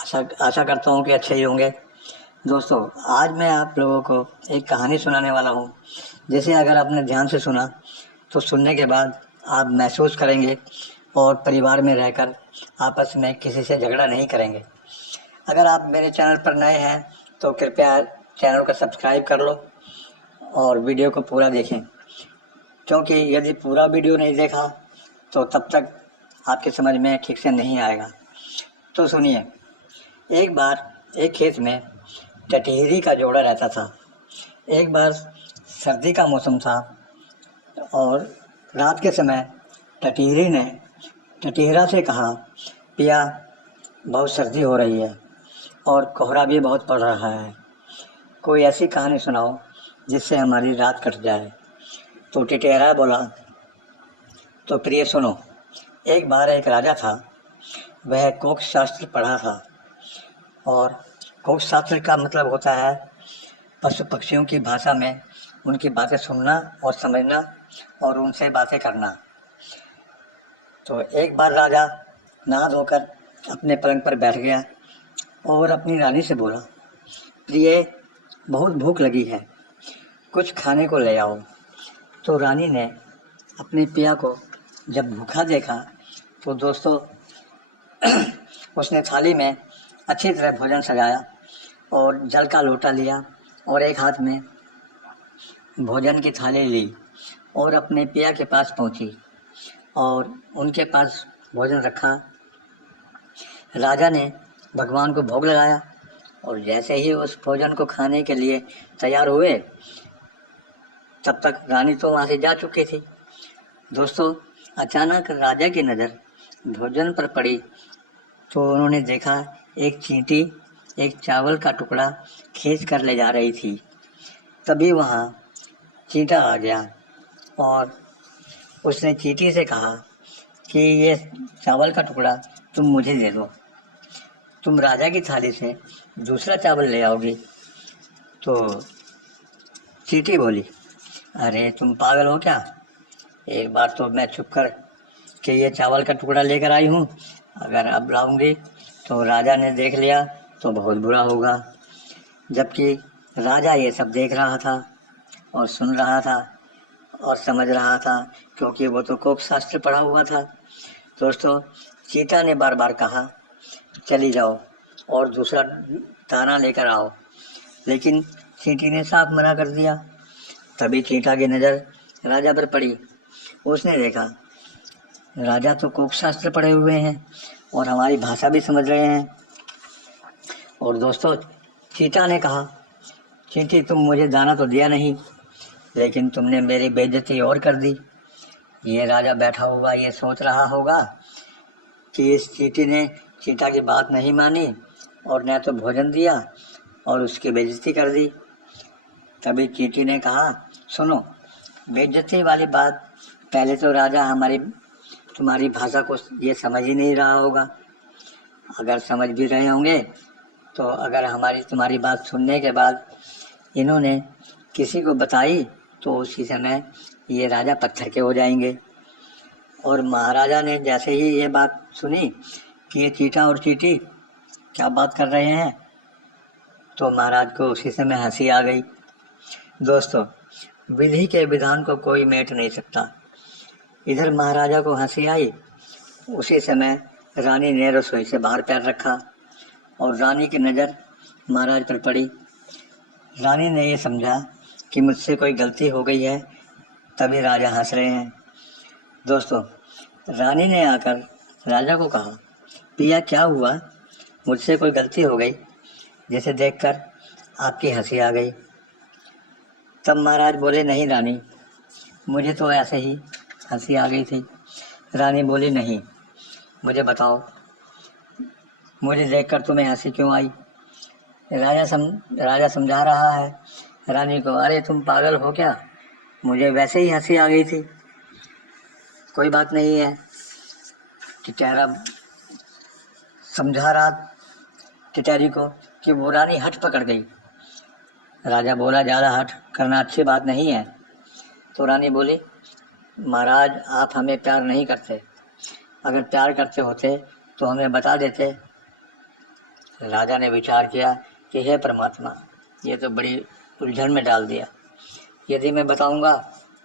आशा आशा करता हूँ कि अच्छे ही होंगे। दोस्तों, आज मैं आप लोगों को एक कहानी सुनाने वाला हूँ, जिसे अगर आपने ध्यान से सुना तो सुनने के बाद आप महसूस करेंगे और परिवार में रहकर आपस में किसी से झगड़ा नहीं करेंगे। अगर आप मेरे चैनल पर नए हैं तो कृपया चैनल को सब्सक्राइब कर लो और वीडियो को पूरा देखें, क्योंकि यदि पूरा वीडियो नहीं देखा तो तब तक आपके समझ में ठीक से नहीं आएगा। तो सुनिए। एक बार एक खेत में टटीरी का जोड़ा रहता था। एक बार सर्दी का मौसम था और रात के समय टटीरी ने टटीरा से कहा, पिया, बहुत सर्दी हो रही है और कोहरा भी बहुत पड़ रहा है। कोई ऐसी कहानी सुनाओ जिससे हमारी रात कट जाए। तो टिटेरा बोला, तो प्रिय सुनो। एक बार एक राजा था। वह कोक शास्त्र पढ़ा था और कोक शास्त्र का मतलब होता है पशु पक्षियों की भाषा में उनकी बातें सुनना और समझना और उनसे बातें करना। तो एक बार राजा नहा धोकर अपने पलंग पर बैठ गया और अपनी रानी से बोला, प्रिय, बहुत भूख लगी है, कुछ खाने को ले आओ। तो रानी ने अपने पिया को जब भूखा देखा तो दोस्तों उसने थाली में अच्छी तरह भोजन सजाया और जल का लोटा लिया और एक हाथ में भोजन की थाली ली और अपने पिया के पास पहुंची और उनके पास भोजन रखा। राजा ने भगवान को भोग लगाया और जैसे ही उस भोजन को खाने के लिए तैयार हुए, तब तक रानी तो वहाँ से जा चुकी थी। दोस्तों, अचानक राजा की नज़र भोजन पर पड़ी तो उन्होंने देखा एक चींटी एक चावल का टुकड़ा खींच कर ले जा रही थी। तभी वहाँ चींटा आ गया और उसने चींटी से कहा कि ये चावल का टुकड़ा तुम मुझे दे दो, तुम राजा की थाली से दूसरा चावल ले आओगी। तो चींटी बोली, अरे तुम पागल हो क्या? एक बार तो मैं चुप कर के ये चावल का टुकड़ा लेकर आई हूँ, अगर अब लाऊंगी तो राजा ने देख लिया तो बहुत बुरा होगा। जबकि राजा ये सब देख रहा था और सुन रहा था और समझ रहा था, क्योंकि वो तो कोक शास्त्र पढ़ा हुआ था। दोस्तों, चीता ने बार बार कहा, चली जाओ और दूसरा दाना लेकर आओ, लेकिन चींटी ने साफ मना कर दिया। तभी चींटा की नज़र राजा पर पड़ी। उसने देखा राजा तो कोक शास्त्र पढ़े हुए हैं और हमारी भाषा भी समझ रहे हैं। और दोस्तों, चीता ने कहा, चींटी, तुम मुझे दाना तो दिया नहीं, लेकिन तुमने मेरी बेइज्जती और कर दी। ये राजा बैठा हुआ ये सोच रहा होगा कि इस चींटी ने चीता की बात नहीं मानी और न तो भोजन दिया और उसकी बेइज्जती कर दी। तभी चींटी ने कहा, सुनो, बेइज्जती वाली बात, पहले तो राजा तुम्हारी भाषा को ये समझ ही नहीं रहा होगा। अगर समझ भी रहे होंगे तो अगर तुम्हारी बात सुनने के बाद इन्होंने किसी को बताई तो उसी समय ये राजा पत्थर के हो जाएंगे। और महाराजा ने जैसे ही ये बात सुनी कि ये चींटा और चींटी क्या बात कर रहे हैं, तो महाराज को उसी समय हंसी आ गई। दोस्तों, विधि के विधान को कोई मेट नहीं सकता। इधर महाराजा को हंसी आई, उसी समय रानी ने रसोई से बाहर पैर रखा और रानी की नज़र महाराज पर पड़ी। रानी ने ये समझा कि मुझसे कोई गलती हो गई है, तभी राजा हंस रहे हैं। दोस्तों, रानी ने आकर राजा को कहा, पिया, क्या हुआ? मुझसे कोई गलती हो गई जिसे देखकर आपकी हंसी आ गई? तब महाराज बोले, नहीं रानी, मुझे तो ऐसे ही हंसी आ गई थी। रानी बोली, नहीं, मुझे बताओ, मुझे देखकर तुम्हें हंसी क्यों आई? राजा समझा रहा है रानी को, अरे तुम पागल हो क्या, मुझे वैसे ही हंसी आ गई थी, कोई बात नहीं है। टिटेरा समझा रहा टिटेरी को कि वो रानी हठ पकड़ गई। राजा बोला, ज़्यादा हठ करना अच्छी बात नहीं है। तो रानी बोली, महाराज, आप हमें प्यार नहीं करते, अगर प्यार करते होते तो हमें बता देते, राजा ने विचार किया कि हे परमात्मा, ये तो बड़ी उलझन में डाल दिया। यदि मैं बताऊंगा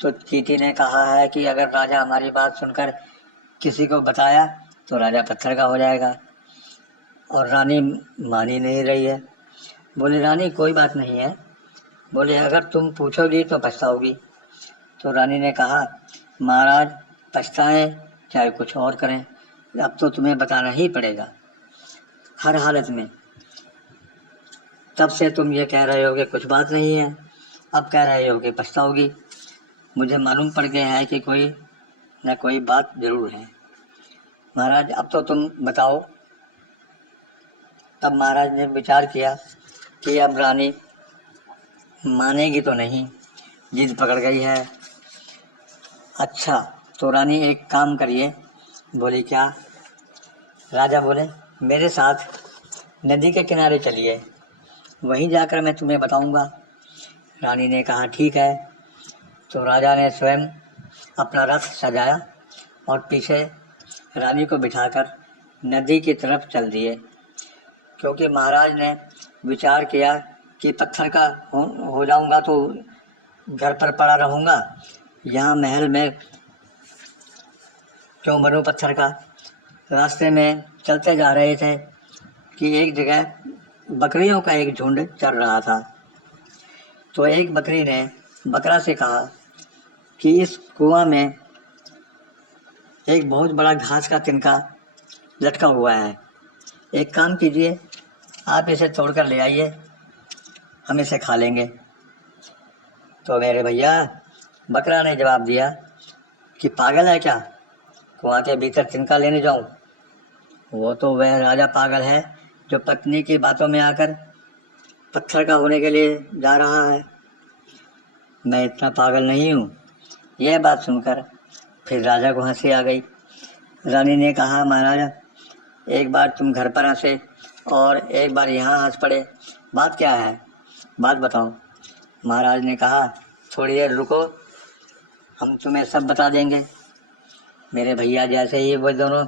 तो चींटी ने कहा है कि अगर राजा हमारी बात सुनकर किसी को बताया तो राजा पत्थर का हो जाएगा, और रानी मान ही नहीं रही है। बोले रानी कोई बात नहीं है, बोले अगर तुम पूछोगी तो पछताओगी। तो रानी ने कहा महाराज, पछताएं चाहे कुछ और करें, अब तो तुम्हें बताना ही पड़ेगा हर हालत में। तब से तुम ये कह रहे हो कि कुछ बात नहीं है, अब कह रहे हो कि पछताओगी। मुझे मालूम पड़ गया है कि कोई न कोई बात जरूर है। महाराज अब तो तुम बताओ। तब महाराज ने विचार किया कि अब रानी मानेगी तो नहीं, जिद पकड़ गई है। अच्छा तो रानी एक काम करिए। बोली क्या? राजा बोले मेरे साथ नदी के किनारे चलिए, वहीं जाकर मैं तुम्हें बताऊंगा। रानी ने कहा ठीक है। तो राजा ने स्वयं अपना रथ सजाया और पीछे रानी को बिठाकर नदी की तरफ चल दिए, क्योंकि महाराज ने विचार किया कि पत्थर का हो जाऊंगा तो घर पर पड़ा रहूंगा, यहाँ महल में क्यों बनूं पत्थर का। रास्ते में चलते जा रहे थे कि एक जगह बकरियों का एक झुंड चल रहा था। तो एक बकरी ने बकरा से कहा कि इस कुआं में एक बहुत बड़ा घास का तिनका लटका हुआ है, एक काम कीजिए, आप इसे तोड़कर ले आइए, हम इसे खा लेंगे। तो मेरे भैया, बकरा ने जवाब दिया कि पागल है क्या, कुआं के भीतर तिनका लेने जाऊं? वो तो वह राजा पागल है जो पत्नी की बातों में आकर पत्थर का होने के लिए जा रहा है, मैं इतना पागल नहीं हूँ। यह बात सुनकर फिर राजा को हंसी आ गई। रानी ने कहा महाराजा, एक बार तुम घर पर हंसे और एक बार यहाँ हंस पड़े, बात क्या है, बात बताओ। महाराज ने कहा थोड़ी देर रुको, हम तुम्हें सब बता देंगे। मेरे भैया जैसे ही वो दोनों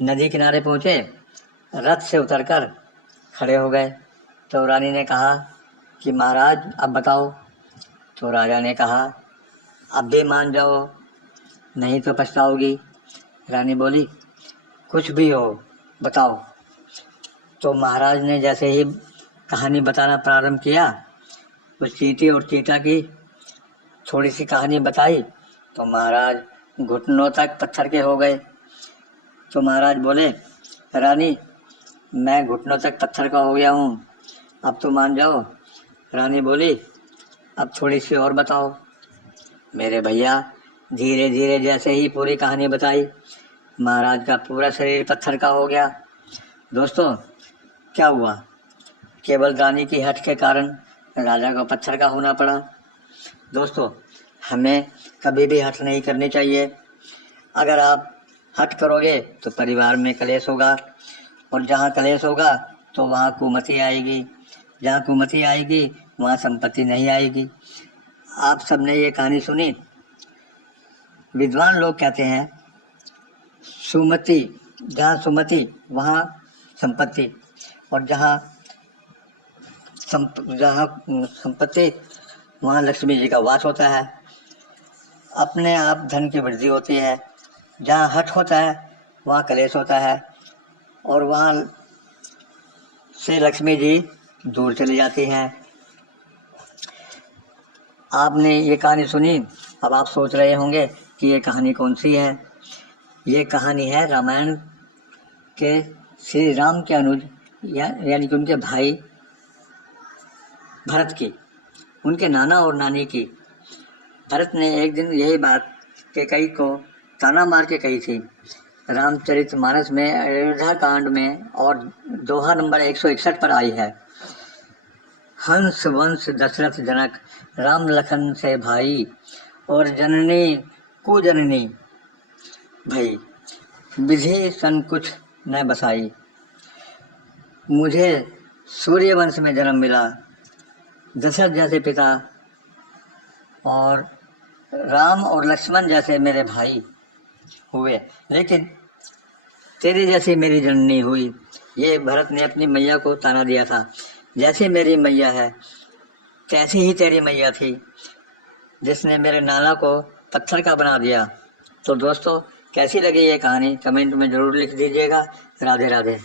नदी किनारे पहुँचे, रथ से उतरकर खड़े हो गए। तो रानी ने कहा कि महाराज अब बताओ। तो राजा ने कहा अब भी मान जाओ, नहीं तो पछताओगी। रानी बोली कुछ भी हो बताओ। तो महाराज ने जैसे ही कहानी बताना प्रारंभ किया, उस चींटी और चींटा की थोड़ी सी कहानी बताई तो महाराज घुटनों तक पत्थर के हो गए। तो महाराज बोले रानी, मैं घुटनों तक पत्थर का हो गया हूँ, अब तो मान जाओ। रानी बोली अब थोड़ी सी और बताओ। मेरे भैया धीरे धीरे जैसे ही पूरी कहानी बताई, महाराज का पूरा शरीर पत्थर का हो गया। दोस्तों क्या हुआ, केवल रानी की हट के कारण राजा को पत्थर का होना पड़ा। दोस्तों हमें कभी भी हट नहीं करनी चाहिए। अगर आप हट करोगे तो परिवार में कलेश होगा, और जहाँ कलेश होगा तो वहाँ कुमति आएगी, जहाँ कुमति आएगी वहाँ संपत्ति नहीं आएगी। आप सबने ये कहानी सुनी। विद्वान लोग कहते हैं सुमति, जहाँ सुमति वहाँ संपत्ति, और जहाँ संपत्ति वहाँ लक्ष्मी जी का वास होता है। अपने आप धन की वृद्धि होती है। जहाँ हट होता है वहाँ कलेश होता है, और वहाँ से लक्ष्मी जी दूर चली जाती हैं। आपने ये कहानी सुनी, अब आप सोच रहे होंगे कि ये कहानी कौन सी है। ये कहानी है रामायण के श्री राम के अनुज यानी कि उनके भाई भरत की, उनके नाना और नानी की। भरत ने एक दिन यही बात कैकेयी को ताना मार के कही थी। रामचरितमानस में अयोध्या कांड में और दोहा नंबर 161 पर आई है। हंस वंश दशरथ जनक, राम लखन से भाई, और जननी कुजननी भई, विधि संकुच न बसाई। मुझे सूर्य वंश में जन्म मिला, दशरथ जैसे पिता और राम और लक्ष्मण जैसे मेरे भाई हुए, लेकिन तेरी जैसी मेरी जननी हुई। ये भरत ने अपनी मैया को ताना दिया था, जैसे मेरी मैया है तैसी ही तेरी मैया थी, जिसने मेरे नाना को पत्थर का बना दिया। तो दोस्तों, कैसी लगी ये कहानी कमेंट में ज़रूर लिख दीजिएगा। राधे राधे।